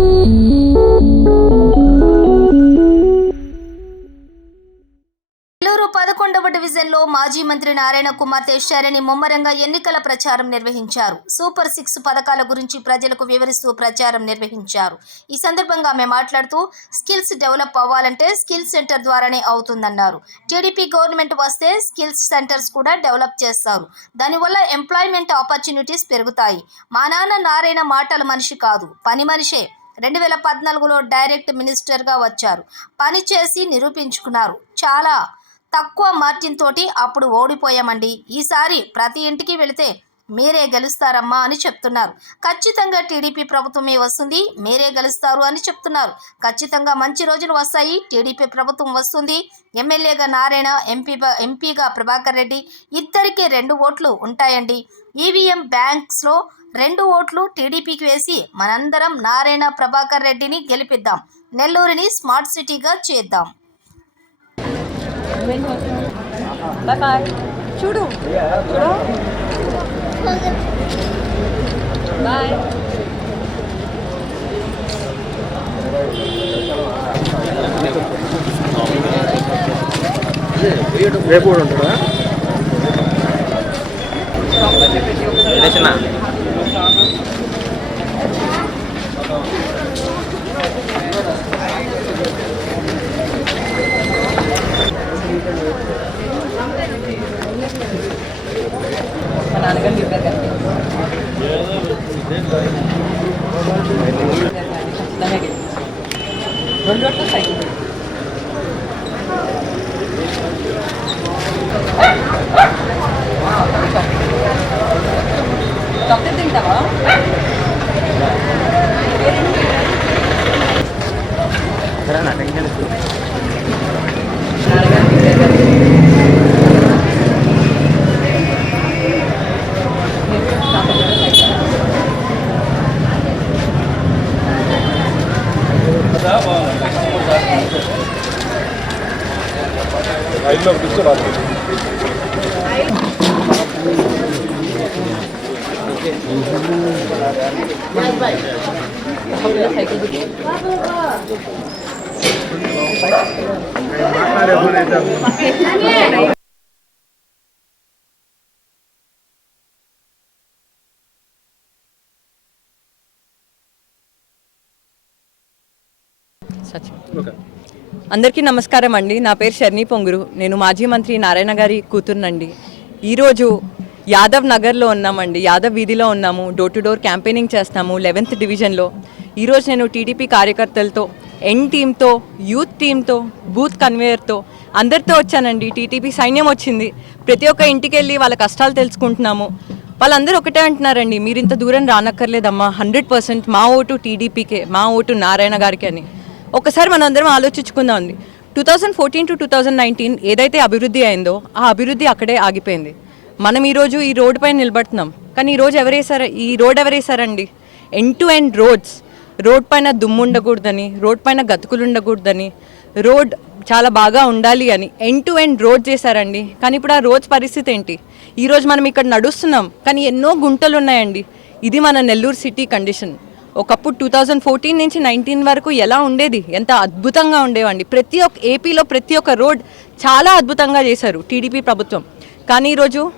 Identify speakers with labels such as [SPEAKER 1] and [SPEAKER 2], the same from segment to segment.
[SPEAKER 1] నెల్లూరు పదకొండవ డివిజన్లో మాజీ మంత్రి నారాయణ కుమార్తె శరణి ముమ్మరంగా ఎన్నికల ప్రచారం నిర్వహించారు. సూపర్ సిక్స్ పథకాల గురించి ప్రజలకు వివరిస్తూ ప్రచారం నిర్వహించారు. ఈ సందర్భంగా ఆమె మాట్లాడుతూ స్కిల్స్ డెవలప్ అవ్వాలంటే స్కిల్ సెంటర్ ద్వారానే అవుతుందన్నారు. టీడీపీ గవర్నమెంట్ వస్తే స్కిల్స్ సెంటర్స్ కూడా డెవలప్ చేస్తారు. దానివల్ల ఎంప్లాయ్మెంట్ ఆపర్చునిటీస్ పెరుగుతాయి. మా నాన్న నారాయణ మాటల మనిషి కాదు. పని మనిషే. రెండు వేల పద్నాలుగులో డైరెక్ట్ మినిస్టర్గా వచ్చారు. పని చేసి నిరూపించుకున్నారు. చాలా తక్కువ మార్జిన్ తోటి అప్పుడు ఓడిపోయామండి. ఈసారి ప్రతి ఇంటికి వెళితే మీరే గెలుస్తారమ్మా అని చెప్తున్నారు. ఖచ్చితంగా టీడీపీ ప్రభుత్వమే వస్తుంది మీరే గెలుస్తారు అని చెప్తున్నారు. ఖచ్చితంగా మంచి రోజులు వస్తాయి టీడీపీ ప్రభుత్వం వస్తుంది. ఎమ్మెల్యేగా నారాయణ ఎంపీ ఎంపీగా ప్రభాకర్ రెడ్డి ఇద్దరికి రెండు ఓట్లు ఉంటాయండి. ఈవీఎం బ్యాంక్స్లో రెండు ఓట్లు టీడీపీకి వేసి మనందరం నారాయణ ప్రభాకర్ రెడ్డిని గెలిపిద్దాం. నెల్లూరుని స్మార్ట్ సిటీగా చేద్దాం.
[SPEAKER 2] చూడు.
[SPEAKER 3] రేపు కూడా ఉంటాడా?
[SPEAKER 2] రెండు రోడ్లు సైకిల్ చాక్లెట్ తింటావా
[SPEAKER 4] సరే నా టెన్షన్ ఎక్కువ.
[SPEAKER 2] నాన్నగారు
[SPEAKER 3] I love this
[SPEAKER 2] about it. Such.
[SPEAKER 3] Okay.
[SPEAKER 2] అందరికీ నమస్కారం అండి. నా పేరు షర్ణి పొంగురు. నేను మాజీ మంత్రి నారాయణ గారి కూతురునండి. ఈరోజు యాదవ్ నగర్లో ఉన్నామండి. యాదవ్ వీధిలో ఉన్నాము. డోర్ టు డోర్ క్యాంపెయినింగ్ చేస్తాము. లెవెన్త్ డివిజన్లో ఈరోజు నేను టీడీపీ కార్యకర్తలతో ఎన్ టీమ్తో యూత్ టీమ్తో బూత్ కన్వేయర్తో అందరితో వచ్చానండి. టీటీపీ సైన్యం వచ్చింది. ప్రతి ఒక్క ఇంటికి వెళ్ళి వాళ్ళ కష్టాలు తెలుసుకుంటున్నాము. వాళ్ళందరూ ఒకటే అంటున్నారండి. మీరు ఇంత దూరం రానక్కర్లేదమ్మా. హండ్రెడ్ పర్సెంట్ మా ఓటు టీడీపీకే మా ఓటు నారాయణ గారికి అని. ఒకసారి మనం అందరం ఆలోచించుకుందాం అండి. Two thousand fourteen to two thousand nineteen ఏదైతే అభివృద్ధి అయిందో ఆ అభివృద్ధి అక్కడే ఆగిపోయింది. మనం ఈరోజు ఈ రోడ్డు పైన నిలబడుతున్నాం. కానీ ఈ రోజు ఎవరేసారు? ఈ road ఎవరేసారండి? End to end roads road పైన దుమ్ము ఉండకూడదని రోడ్ పైన గతుకులు ఉండకూడదని రోడ్ చాలా బాగా ఉండాలి అని ఎండ్ టు ఎండ్ రోడ్ చేశారండి. కానీ ఇప్పుడు ఆ రోజు పరిస్థితి ఏంటి? ఈరోజు మనం ఇక్కడ నడుస్తున్నాం కానీ ఎన్నో గుంటలు ఉన్నాయండి. ఇది మన నెల్లూరు సిటీ కండిషన్ ఒకప్పుడు టూ థౌజండ్ ఫోర్టీన్ నుంచి నైన్టీన్ వరకు ఎలా ఉండేది? ఎంత అద్భుతంగా ఉండేవండి. ప్రతి ఒక్క ఏపీలో ప్రతి ఒక్క రోడ్ చాలా అద్భుతంగా చేశారు టీడీపీ ప్రభుత్వం. కానీ ఈరోజు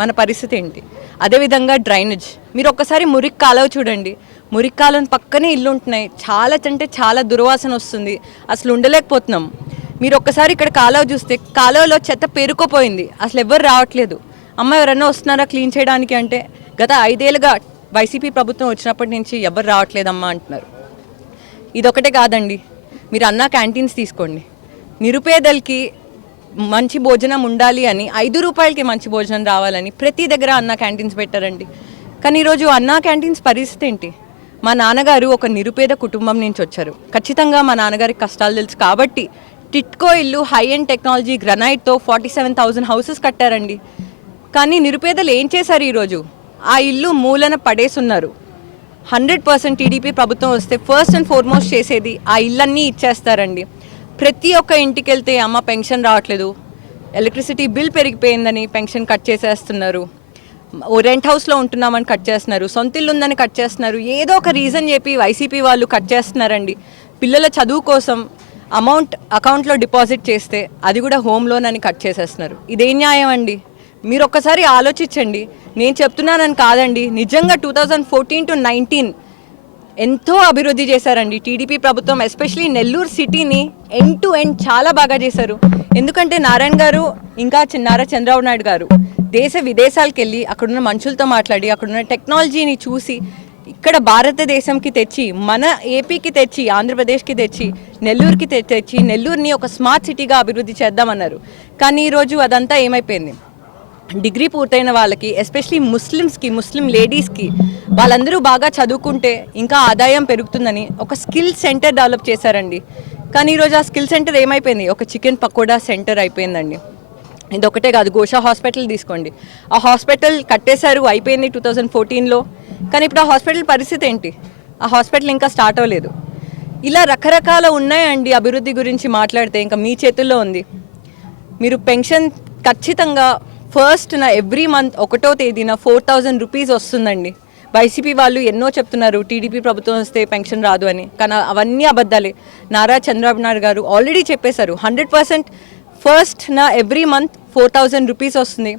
[SPEAKER 2] మన పరిస్థితి ఏంటి? అదేవిధంగా డ్రైనేజ్. మీరు ఒక్కసారి మురికి కాలువ చూడండి. మురికి కాలువ పక్కనే ఇల్లు ఉంటున్నాయి. చాలా అంటే చాలా దుర్వాసన వస్తుంది. అసలు ఉండలేకపోతున్నాం. మీరు ఒక్కసారి ఇక్కడ కాలువ చూస్తే కాలువలో చెత్త పేరుకోపోయింది. అసలు ఎవ్వరు రావట్లేదు. అమ్మ ఎవరన్నా వస్తున్నారా క్లీన్ చేయడానికి అంటే గత ఐదేళ్ళుగా వైసీపీ ప్రభుత్వం వచ్చినప్పటి నుంచి ఎవరు రావట్లేదమ్మా అంటున్నారు. ఇదొకటే కాదండి. మీరు అన్న క్యాంటీన్స్ తీసుకోండి. నిరుపేదలకి మంచి భోజనం ఉండాలి అని ఐదు రూపాయలకి మంచి భోజనం రావాలని ప్రతి దగ్గర అన్న క్యాంటీన్స్ పెట్టారండి. కానీ ఈరోజు అన్న క్యాంటీన్స్ పరిస్థితి ఏంటి? మా నాన్నగారు ఒక నిరుపేద కుటుంబం నుంచి వచ్చారు. ఖచ్చితంగా మా నాన్నగారికి కష్టాలు తెలుసు కాబట్టి టిట్కో ఇల్లు హై అండ్ టెక్నాలజీ గ్రనైట్తో ఫార్టీ సెవెన్ థౌజండ్ హౌసెస్ కట్టారండి. కానీ నిరుపేదలు ఏం చేశారు ఈరోజు? ఆ ఇల్లు మూలన పడేసున్నారు. హండ్రెడ్ పర్సెంట్ టీడీపీ ప్రభుత్వం వస్తే ఫస్ట్ అండ్ ఫార్మోస్ట్ చేసేది ఆ ఇళ్ళన్నీ ఇచ్చేస్తారండి. ప్రతి ఒక్క ఇంటికి వెళ్తే అమ్మ పెన్షన్ రావట్లేదు. ఎలక్ట్రిసిటీ బిల్ పెరిగిపోయిందని పెన్షన్ కట్ చేసేస్తున్నారు. ఓ రెంట్ హౌస్లో ఉంటున్నామని కట్ చేస్తున్నారు. సొంత ఇల్లు ఉందని కట్ చేస్తున్నారు. ఏదో ఒక రీజన్ చెప్పి వైసీపీ వాళ్ళు కట్ చేస్తున్నారండి. పిల్లల చదువు కోసం అమౌంట్ అకౌంట్లో డిపాజిట్ చేస్తే అది కూడా హోమ్ లోన్ అని కట్ చేసేస్తున్నారు. ఇదేం న్యాయం అండి? మీరు ఒక్కసారి ఆలోచించండి. నేను చెప్తున్నానని కాదండి. నిజంగా two thousand fourteen to nineteen ఎంతో అభివృద్ధి చేశారండి. టీడీపీ ప్రభుత్వం ఎస్పెషలీ నెల్లూరు సిటీని ఎండ్ టు ఎండ్ చాలా బాగా చేశారు. ఎందుకంటే నారాయణ గారు ఇంకా నారా చంద్రబాబు నాయుడు గారు దేశ విదేశాలకు వెళ్ళి అక్కడున్న మనుషులతో మాట్లాడి అక్కడున్న టెక్నాలజీని చూసి ఇక్కడ భారతదేశంకి తెచ్చి మన ఏపీకి తెచ్చి ఆంధ్రప్రదేశ్కి తెచ్చి నెల్లూరుకి తె- తెచ్చి నెల్లూరుని ఒక స్మార్ట్ సిటీగా అభివృద్ధి చేద్దామన్నారు. కానీ ఈరోజు అదంతా ఏమైపోయింది? డిగ్రీ పూర్తయిన వాళ్ళకి ఎస్పెషలీ ముస్లిమ్స్కి ముస్లిం లేడీస్కి వాళ్ళందరూ బాగా చదువుకుంటే ఇంకా ఆదాయం పెరుగుతుందని ఒక స్కిల్ సెంటర్ డెవలప్ చేశారండి. కానీ ఈరోజు ఆ స్కిల్ సెంటర్ ఏమైపోయింది? ఒక చికెన్ పకోడా సెంటర్ అయిపోయిందండి. ఇది ఒకటే కాదు గోషా హాస్పిటల్ తీసుకోండి. ఆ హాస్పిటల్ కట్టేశారు అయిపోయింది టూ థౌజండ్ ఫోర్టీన్లో. కానీ ఇప్పుడు ఆ హాస్పిటల్ పరిస్థితి ఏంటి? ఆ హాస్పిటల్ ఇంకా స్టార్ట్ అవ్వలేదు. ఇలా రకరకాల ఉన్నాయండి అభివృద్ధి గురించి మాట్లాడితే ఇంకా మీ చేతుల్లో ఉంది. మీరు పెన్షన్ ఖచ్చితంగా ఫస్ట్ నా ఎవ్రీ మంత్ ఒకటో తేదీన ఫోర్ థౌజండ్ రూపీస్ వస్తుందండి. వైసీపీ వాళ్ళు ఎన్నో చెప్తున్నారు టీడీపీ ప్రభుత్వం వస్తే పెన్షన్ రాదు అని. కానీ అవన్నీ అబద్ధాలే. నారా చంద్రబాబు నాయుడు గారు ఆల్రెడీ చెప్పేశారు హండ్రెడ్ పర్సెంట్ ఫస్ట్ నా every month four thousand rupees వస్తుంది.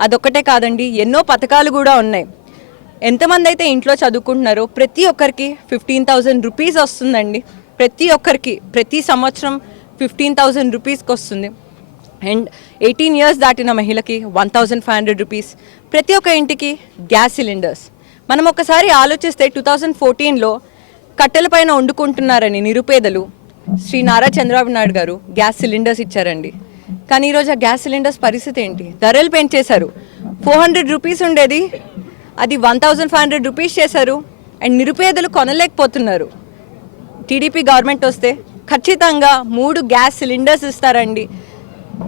[SPEAKER 2] అదొక్కటే కాదండి ఎన్నో పథకాలు కూడా ఉన్నాయి. ఎంతమంది అయితే ఇంట్లో చదువుకుంటున్నారో ప్రతి ఒక్కరికి ఫిఫ్టీన్ థౌజండ్ రూపీస్ వస్తుందండి. ప్రతి ఒక్కరికి ప్రతి సంవత్సరం ఫిఫ్టీన్ థౌజండ్ రూపీస్కి వస్తుంది. అండ్ ఎయిటీన్ ఇయర్స్ దాటిన మహిళకి one thousand five hundred rupees ప్రతి ఒక్క ఇంటికి గ్యాస్ సిలిండర్స్. మనం ఒకసారి ఆలోచిస్తే టూ థౌజండ్ ఫోర్టీన్లో కట్టెల పైన వండుకుంటున్నారని నిరుపేదలు శ్రీ నారా చంద్రబాబు నాయుడు గారు గ్యాస్ సిలిండర్స్ ఇచ్చారండి. కానీ ఈరోజు ఆ గ్యాస్ సిలిండర్స్ పరిస్థితి ఏంటి? ధరలు పెంచేశారు. ఫోర్ హండ్రెడ్ రూపీస్ ఉండేది. అది one thousand five hundred rupees చేశారు. అండ్ నిరుపేదలు కొనలేకపోతున్నారు. టీడీపీ గవర్నమెంట్ వస్తే ఖచ్చితంగా మూడు గ్యాస్ సిలిండర్స్ ఇస్తారండి.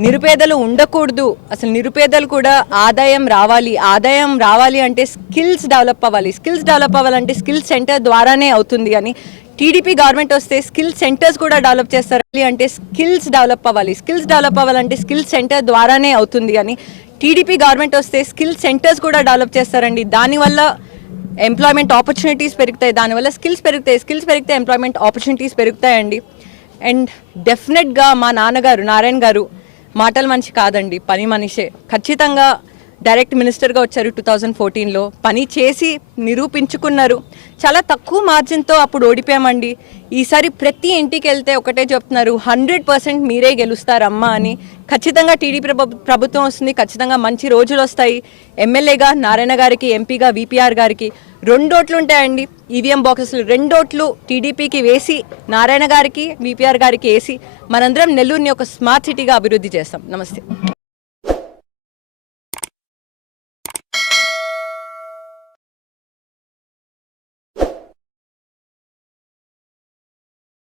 [SPEAKER 2] నిరుపేదలు ఉండకూడదు. అసలు నిరుపేదలు కూడా ఆదాయం రావాలి. ఆదాయం రావాలి అంటే స్కిల్స్ డెవలప్ అవ్వాలి. స్కిల్స్ డెవలప్ అవ్వాలంటే స్కిల్ సెంటర్ ద్వారానే అవుతుంది అని టీడీపీ గవర్నమెంట్ వస్తే స్కిల్ సెంటర్స్ కూడా డెవలప్ చేస్తారు అంటే స్కిల్స్ డెవలప్ అవ్వాలి. స్కిల్స్ డెవలప్ అవ్వాలంటే స్కిల్ సెంటర్ ద్వారానే అవుతుంది అని టీడీపీ గవర్నమెంట్ వస్తే స్కిల్ సెంటర్స్ కూడా డెవలప్ చేస్తారండి. దానివల్ల ఎంప్లాయ్మెంట్ ఆపర్చునిటీస్ పెరుగుతాయి. దానివల్ల స్కిల్స్ పెరుగుతాయి. స్కిల్స్ పెరిగితే ఎంప్లాయ్మెంట్ ఆపర్చునిటీస్ పెరుగుతాయండి. అండ్ డెఫినెట్గా మా నాన్నగారు నారాయణ గారు మాటలు మనిషి కాదండి పని మనిషే. ఖచ్చితంగా డైరెక్ట్ మినిస్టర్గా వచ్చారు టూ థౌజండ్ ఫోర్టీన్లో. పని చేసి నిరూపించుకున్నారు. చాలా తక్కువ మార్జిన్తో అప్పుడు ఓడిపోయామండి. ఈసారి ప్రతి ఇంటికి వెళ్తే ఒకటే చెప్తున్నారు హండ్రెడ్ పర్సెంట్ మీరే గెలుస్తారమ్మా అని. ఖచ్చితంగా టీడీపీ ప్రభు- ప్రభుత్వం వస్తుంది ఖచ్చితంగా మంచి రోజులు వస్తాయి. ఎమ్మెల్యేగా నారాయణ గారికి ఎంపీగా విపిఆర్ గారికి. రెండోట్లు ఉంటాయండి ఈవీఎం బాక్సెస్లు రెండోట్లు టీడీపీకి వేసి నారాయణ గారికి బీపీఆర్ గారికి వేసి మనందరం నెల్లూరుని ఒక స్మార్ట్ సిటీగా అభివృద్ధి చేస్తాం. నమస్తే.